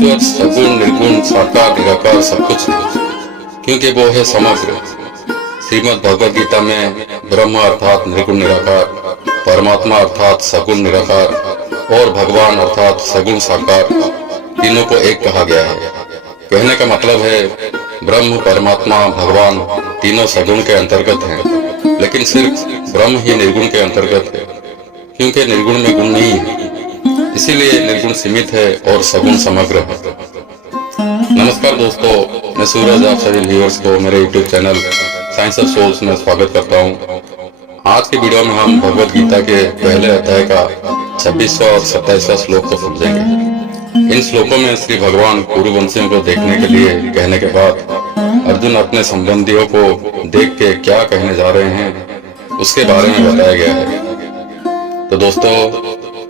ईश्वर सगुण निर्गुण साकार निराकार सब कुछ है, क्योंकि वो है समग्र। श्रीमद् भगवद गीता में ब्रह्म अर्थात निर्गुण निराकार, परमात्मा अर्थात सगुण निराकार और भगवान अर्थात सगुण साकार तीनों को एक कहा गया है। कहने का मतलब है ब्रह्म, परमात्मा, भगवान तीनों सगुण के अंतर्गत हैं, लेकिन सिर्फ ब्रह्म ही निर्गुण के अंतर्गत है, क्योंकि निर्गुण में गुण नहीं है, इसीलिए निर्गुण सीमित है और सगुण समग्र है। नमस्कार दोस्तों, मैं सूरज आप सभी व्यूअर्स को मेरे YouTube channel science of souls में स्वागत करता हूँ। आज के वीडियो में हम भगवद गीता के पहले अध्याय का 26वां और 27वां श्लोक को समझेंगे। इन श्लोकों में श्री भगवान कुरुवंशियों को देखने के लिए कहने के बाद अर्जुन अपने संबंधियों को देख के क्या कहने जा रहे हैं उसके बारे में बताया गया है। तो दोस्तों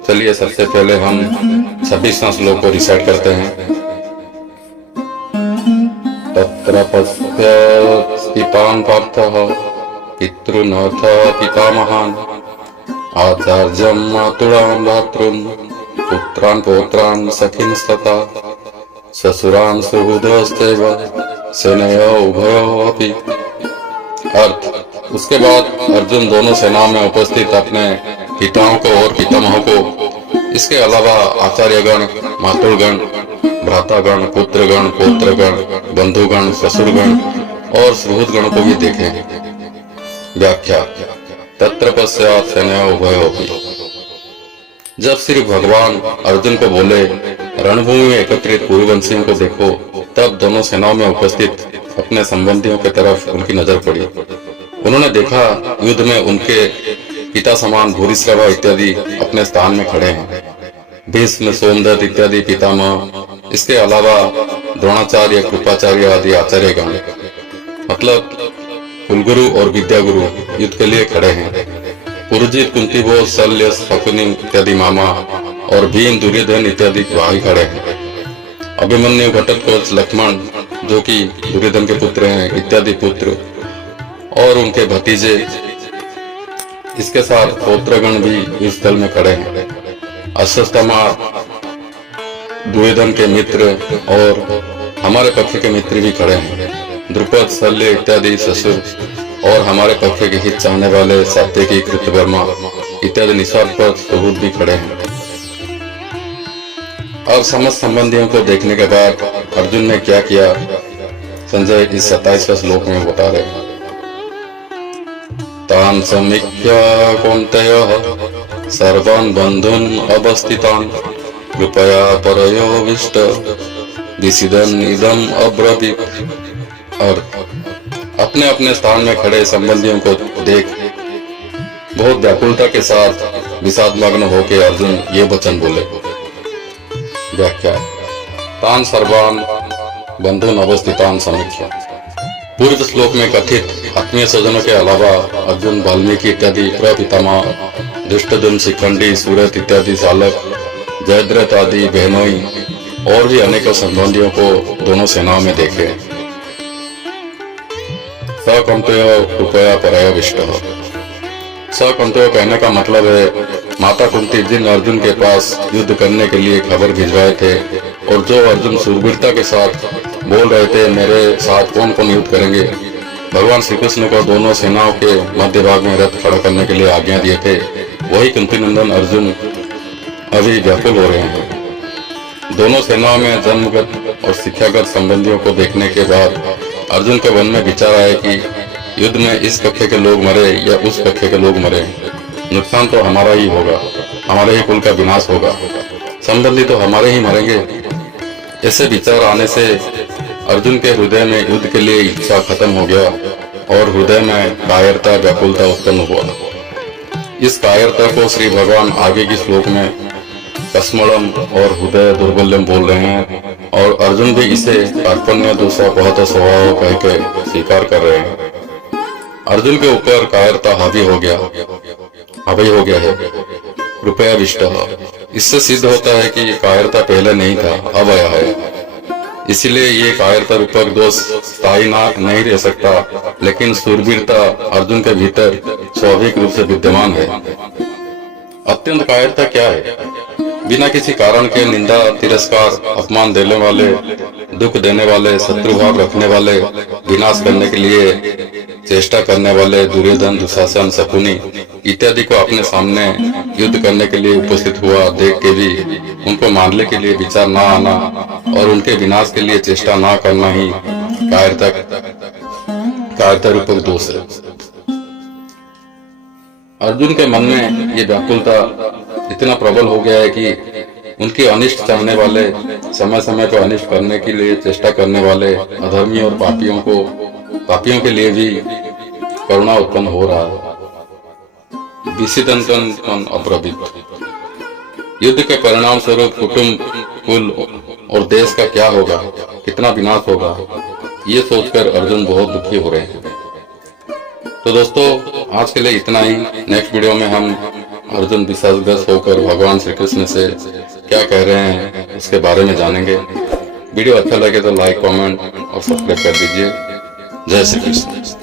चलिए सबसे पहले हम 26वां श्लोक को रिसाइट करते हैं। तत्र पश्यत्स्थितान् पार्थः पितॄनथ पितामहान् आचार्यं मातुलान् भ्रातॄन् पुत्रान् पौत्रान् सखींस्तथा ससुरान् सुहृदश्चैव सेनयोः उभयोः अपि। अर्थ, उसके बाद अर्जुन दोनों सेनाओं में उपस्थित अपने पिताओं को और पितामहों को, इसके अलावा आचार्यगण, मातुलगण, भ्रातागण, पुत्रगण, पौत्रगण, बंधुगण, ससुरगण और सुहृदगण को भी देखे। व्याख्या, तत्र पश्चात् सेनयोः उभयोः। जब श्री भगवान अर्जुन को बोले रणभूमि में एकत्रित कुरुवंशियों को देखो, तब दोनों सेनाओं में उपस्थित अपने संबंधियों की तरफ उनकी नजर पड़ी। उन्होंने देखा युद्ध में उनके पिता समान भूरिश्रवा इत्यादि अपने स्थान में खड़े हैं। भीष्म, सोमदत्त इत्यादि पितामह, इसके अलावा द्रोणाचार्य, कृपाचार्य आदि आचार्यगण, मतलब कुलगुरु और विद्यागुरु युद्ध के लिए खड़े हैं। पुरुजित, कुंतीभोज, शल्य, शकुनि इत्यादि मामा और भीम, दुर्योधन इत्यादि भाई खड़े हैं। अभिमन्यु, घटोत्कच, लक्ष्मण जो कि दुर्योधन के पुत्र हैं इत्यादि पुत्र और उनके भतीजे, इसके साथ पौत्रगण भी इस दल में खड़े हैं। अश्वत्थामा दुर्योधन के मित्र और हमारे पक्ष के मित्र भी खड़े हैं। द्रुपद, शल्य इत्यादि ससुर और हमारे पक्ष के हित चाहने वाले सात्यकी, कृतवर्मा इत्यादि निस्वार्थ सुहृद भी खड़े हैं। अब समस्त संबंधियों को देखने के बाद अर्जुन ने क्या किया, संजय इस 27वें श्लोक में बता रहे हैं। तान् समीक्ष्य कौन्तेयः सर्वान् बन्धून् अवस्थितान् कृपया परयोऽभीष्ट दिशिदन् इदम् अब्रवीत्। और अपने अपने स्थान में खड़े संबंधियों को देख बहुत व्याकुलता के साथ विषादमग्न होकर अर्जुन ये वचन बोले। व्याख्या, तान् सर्वान् बन्धून् अवस्थितान् समीक्ष्य। पूर्व श्लोक में कथित आत्मीय स्वजनों के अलावा अर्जुन, वाल्मीकि इत्यादि प्रपितामह, धृष्टद्युम्न, शिखंडी, सूरत इत्यादि सालक, जयद्रथ आदि बहनोई और भी अनेकों संबंधियों को दोनों सेनाओं में देखे। सकौन्तेय कृपया परयोऽभीष्टः। सकौन्तेय कहने का मतलब है माता कुंती जिन अर्जुन के पास युद्ध करने के लिए खबर भिजवाए थे और जो अर्जुन शूरवीरता के साथ बोल रहे थे मेरे साथ कौन कौन युद्ध करेंगे, भगवान श्री कृष्ण को दोनों सेनाओं के मध्य भाग में रथ खड़ा करने के लिए आज्ञा दिए थे, वही कुंती नंदन अर्जुन अभी व्याकुल हो रहे हैं। दोनों सेनाओं में जन्मगत और शिक्षागत संबंधियों को देखने के बाद अर्जुन के मन में विचार आया कि युद्ध में इस पक्ष के लोग मरे या उस पक्ष के लोग मरे, नुकसान तो हमारा ही होगा, हमारे ही कुल का विनाश होगा, संबंधी तो हमारे ही मरेंगे। ऐसे विचार आने से अर्जुन के हृदय में युद्ध के लिए इच्छा खत्म हो गया और हृदय में कायरता, व्याकुलता उत्पन्न हुआ। इस कायरता को श्री भगवान आगे की श्लोक में कस्मलम और हृदय दुर्बल्यम बोल रहे हैं और अर्जुन भी इसे कार्पण्य दोषा बहुत स्वभाव कह के स्वीकार कर रहे हैं। अर्जुन के ऊपर कायरता हावी हो गया है। कृपया विष्ट, इससे सिद्ध होता है कि कायरता पहले नहीं था, अब आया है। इसीलिए ये कायरता रूपक दोष स्थायी नहीं रह सकता, लेकिन शूरवीरता अर्जुन के भीतर स्वाभाविक रूप से विद्यमान है। अत्यंत कायरता क्या है? बिना किसी कारण के निंदा, तिरस्कार, अपमान देने वाले, दुख देने वाले, शत्रुभाव रखने वाले, विनाश करने के लिए चेष्टा करने वाले दुर्योधन, दुशासन, शकुनी इत्यादि को अपने सामने युद्ध करने के लिए उपस्थित हुआ देख के भी उनको मारने के लिए विचार ना आना और उनके विनाश के लिए चेष्टा ना करना ही कायरता रूपक दोष है। अर्जुन के मन में ये व्याकुलता इतना प्रबल हो गया है कि उनके अनिष्ट चाहने वाले, समय समय पर अनिष्ट करने के लिए चेष्टा करने वाले अधर्मी और पापियों के लिए भी करुणा उत्पन्न हो रहा है। विषितंतन अप्रवृत्त युद्ध के परिणाम स्वरूप कुटुंब, कुल और देश का क्या होगा, कितना विनाश होगा, ये सोचकर अर्जुन बहुत दुखी हो रहे हैं। तो दोस्तों आज के लिए इतना ही। नेक्स्ट वीडियो में हम अर्जुन विषादग्रस्त होकर भगवान श्री कृष्ण से क्या कह रहे हैं उसके बारे में जानेंगे। वीडियो अच्छा लगे तो लाइक, कमेंट और सब्सक्राइब कर दीजिए। जय श्री कृष्ण।